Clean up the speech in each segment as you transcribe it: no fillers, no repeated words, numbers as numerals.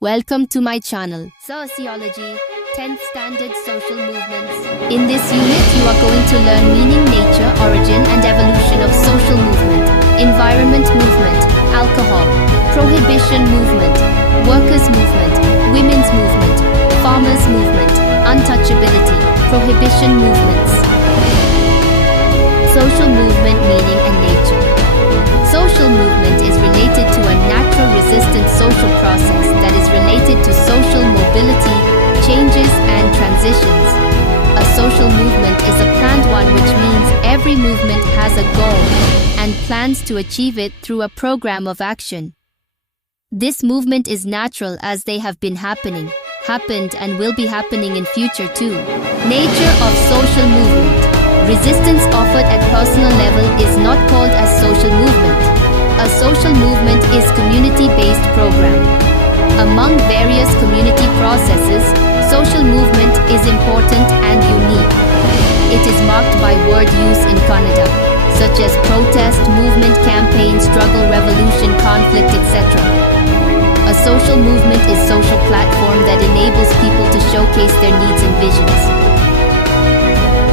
Welcome to my channel, Sociology, 10th Standard Social Movements. In this unit, you are going to learn meaning, nature, origin, and evolution of social movement, environment movement, alcohol, prohibition movement, workers' movement, women's movement, farmers' movement, untouchability, prohibition movements. Social movement meaning and nature. Social movement is related to a natural resistant social process that is related to social mobility, changes and transitions. A social movement is a planned one, which means every movement has a goal and plans to achieve it through a program of action. This movement is natural as they have been happened and will be happening in future too. Nature of social movement. Resistance offered at personal level is not called as social movement. A social movement is community-based program. Among various community processes, social movement is important and unique. It is marked by word use in Kannada, such as protest, movement, campaign, struggle, revolution, conflict, etc. A social movement is social platform that enables people to showcase their needs and visions.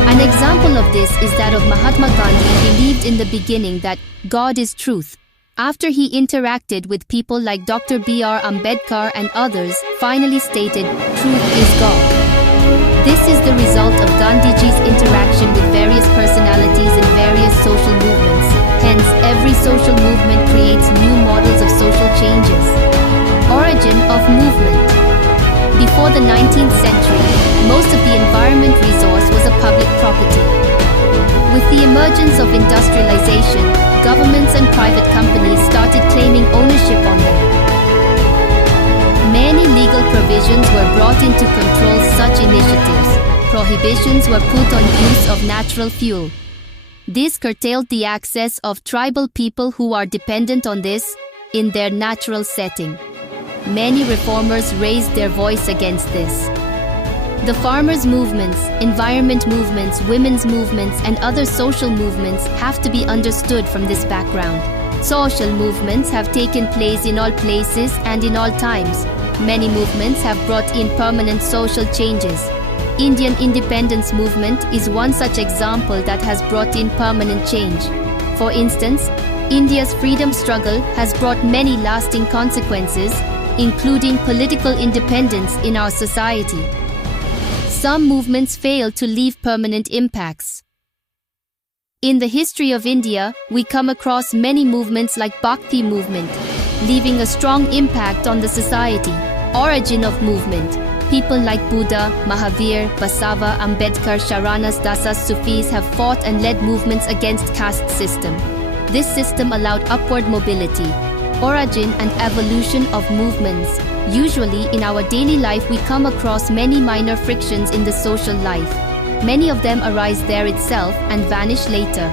An example of this is that of Mahatma Gandhi. He believed in the beginning that God is truth. After he interacted with people like Dr. B.R. Ambedkar and others, finally stated, truth is God. This is the result of Gandhiji's interaction with various personalities in various social movements. Hence, every social movement creates new models of social changes. Origin of movement. Before the 19th century, most of the environment resource was a public property. With the emergence of industrialization, governments and private companies started claiming ownership on them. Many legal provisions were brought in to control such initiatives. Prohibitions were put on use of natural fuel. This curtailed the access of tribal people who are dependent on this in their natural setting. Many reformers raised their voice against this. The farmers' movements, environment movements, women's movements, and other social movements have to be understood from this background. Social movements have taken place in all places and in all times. Many movements have brought in permanent social changes. Indian independence movement is one such example that has brought in permanent change. For instance, India's freedom struggle has brought many lasting consequences, including political independence in our society. Some movements fail to leave permanent impacts. In the history of India, we come across many movements like Bhakti movement, leaving a strong impact on the society. Origin of movement. People like Buddha, Mahavir, Basava, Ambedkar, Sharanas Dasas, Sufis have fought and led movements against caste system. This system allowed upward mobility. Origin and evolution of movements. Usually in our daily life we come across many minor frictions in the social life. Many of them arise there itself and vanish later.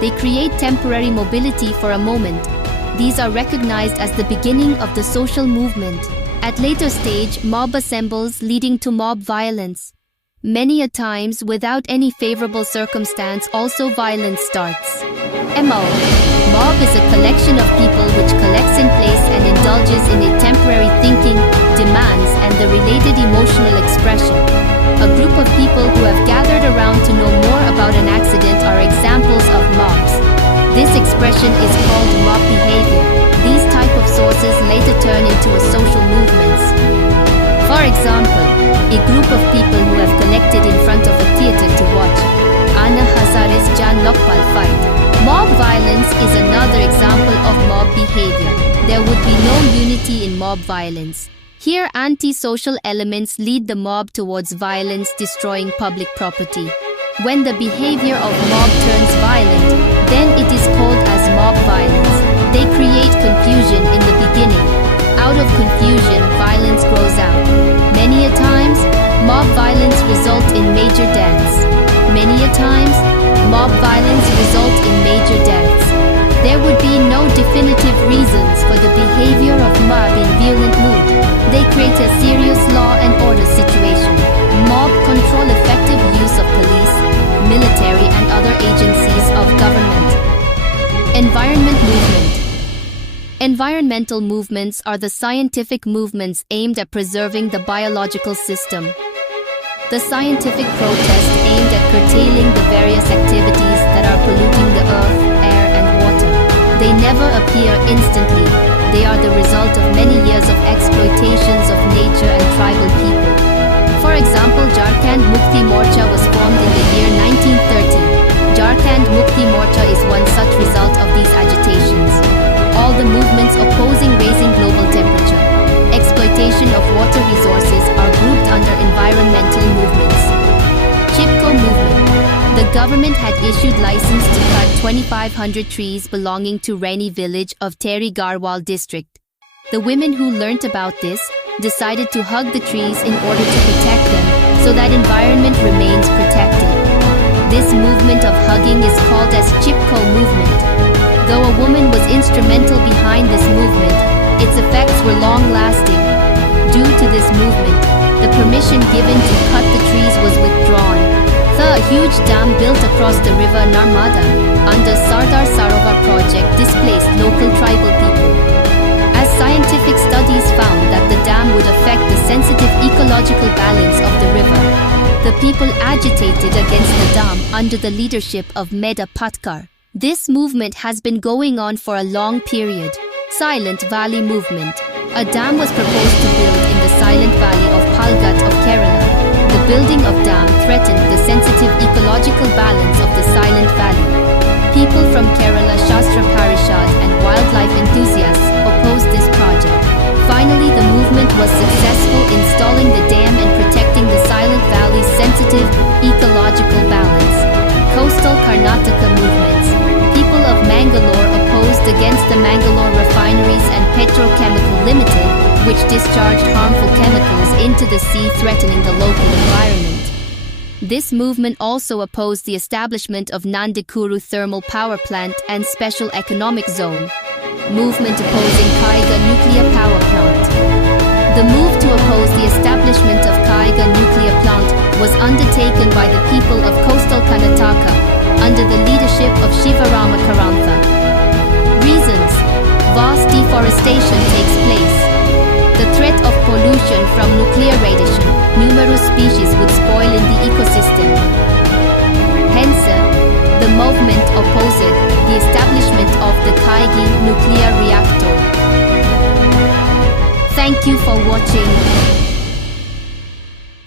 They create temporary mobility for a moment. These are recognized as the beginning of the social movement. At later stage, mob assembles leading to mob violence. Many a times, without any favorable circumstance, also violence starts. MO. Mob is a collection of people which collects in place and indulges in a temporary thinking, demands, and the related emotional expression. A group of people who have gathered around to know more about an accident are examples of mobs. This expression is called mob behavior. These type of sources later turn into a social movements. For example, a group of people who have collected in front of a theater to watch Anna Hazare's Jan Lokpal fight. Mob violence is another example of mob behavior. There would be no unity in mob violence. Here, anti-social elements lead the mob towards violence, destroying public property. When the behavior of mob turns violent, then it is called as mob violence. They create confusion in the beginning. Out of confusion, violence grows out. Many a times, mob violence result in major deaths. Many a times, mob violence result in major deaths. There would be no definitive reasons for the behavior of mob in violent mood. They create a serious law and order situation. Mob control effective use of police, military and other agencies of government. Environment movement. Environmental movements are the scientific movements aimed at preserving the biological system. The scientific protest aimed at curtailing the various activities that are polluting the earth, air, and water. They never appear instantly. They are the result of many years of exploitations of nature and tribal people. For example, Jharkhand Mukti Morcha was formed in the year 1930. Jharkhand Mukti Morcha is one such result of these agitations. All the movements opposing raising global temperature, exploitation of water resources are grouped under environmental movements. Chipko movement. The government had issued license to cut 2,500 trees belonging to Raini village of Teri Garhwal district. The women who learnt about this decided to hug the trees in order to protect them so that environment remains protected. This movement of hugging is called as Chipko movement. Though a woman was instrumental behind this movement, its effects were long-lasting. Due to this movement, the permission given to cut the trees was withdrawn. A huge dam built across the river Narmada under Sardar Sarovar project displaced local tribal people. As scientific studies found that the dam would affect the sensitive ecological balance of the river, the people agitated against the dam under the leadership of Meda Patkar. This movement has been going on for a long period. Silent Valley movement. A dam was proposed to build in the Silent Valley of Palghat of Kerala. The building of dam threatened the sensitive ecological balance of the Silent Valley. People from Kerala Shastra Parishad and wildlife enthusiasts opposed this project. Finally, the movement was successful installing the dam and protecting the Silent Valley's sensitive ecological balance. Coastal Karnataka movements. People of Mangalore opposed against the Mangalore Refineries and Petrochemical Limited, which discharged harmful chemicals into the sea threatening the local environment. This movement also opposed the establishment of Nandikuru Thermal Power Plant and Special Economic Zone. Movement opposing Kaiga Nuclear Power Plant. The move to oppose the establishment of Kaiga Nuclear Plant was undertaken by the people of coastal Karnataka under the leadership of Shivarama Karantha. Reasons: vast deforestation takes place. The threat of pollution from nuclear radiation, numerous species would spoil in the ecosystem. Hence, the movement opposes the establishment of the Kaigi nuclear reactor. Thank you for watching.